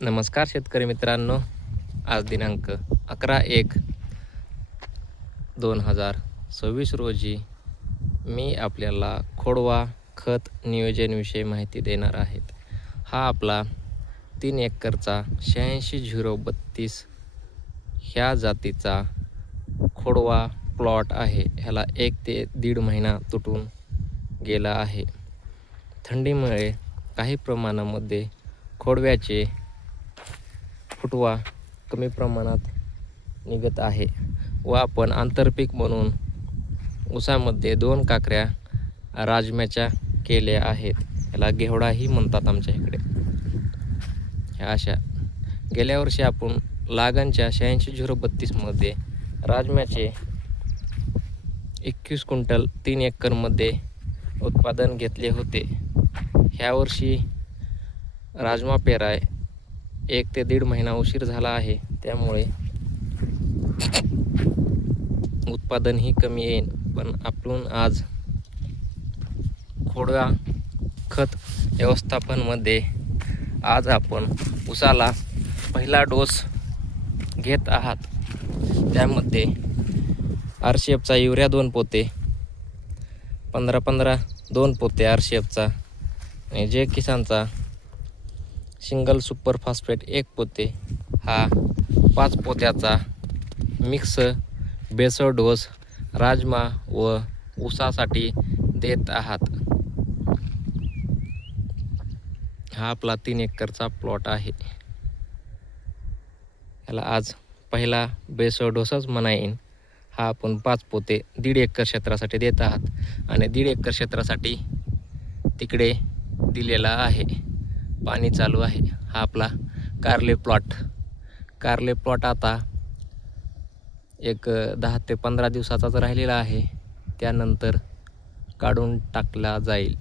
नमस्कार शेतकरी मित्रांनो, आज दिनांक 11/1/2026 रोजी मी आपल्याला खोडवा खत नियोजनविषयी माहिती देणार आहेत. हा आपला 3 एकरचा 86-032 ह्या जातीचा खोडवा प्लॉट आहे. ह्याला 1 ते 1.5 महिना तुटून गेला आहे. थंडीमुळे काही प्रमाणामध्ये खोडव्याचे फुटवा कमी प्रमाणात निघत आहे व आपण आंतरपीक म्हणून ऊसामध्ये 2 काकऱ्या राजम्याच्या केल्या आहेत. याला घेवडाही म्हणतात आमच्या इकडे. ह्या अशा गेल्या वर्षी आपण लागणच्या 86-032 मध्ये राजम्याचे 21 क्विंटल 3 एकरमध्ये उत्पादन घेतले होते. ह्या वर्षी राजमा पेराय 1 ते 1.5 महिना उशीर झाला आहे, त्यामुळे उत्पादनही कमी येईल. पण आपण आज खोडवा खत व्यवस्थापनमध्ये आज आपण ऊसाला पहिला डोस घेत आहात. त्यामध्ये RCFचा युरिया 2 पोते, 15-15 2 पोते RCFचा आणि जे किसानचा सिंगल सुपर फॉस्फेट 1 पोते हा 5 पोत्याचा मिक्स बेसळ डोस राजमा व ऊसासाठी देत आहात. हा आपला 3 एकरचा प्लॉट आहे. याला आज पहिला बेसळ डोसच म्हणा येईल. हा आपण 5 पोते 1.5 एकर क्षेत्रासाठी देत आहात आणि 1.5 एकर क्षेत्रासाठी तिकडे दिलेला आहे. पाणी चालू आहे. हा आपला कारले प्लॉट आता एक 10 ते 15 दिवसाचाच राहिलेला आहे. त्यानंतर काढून टाकला जाईल.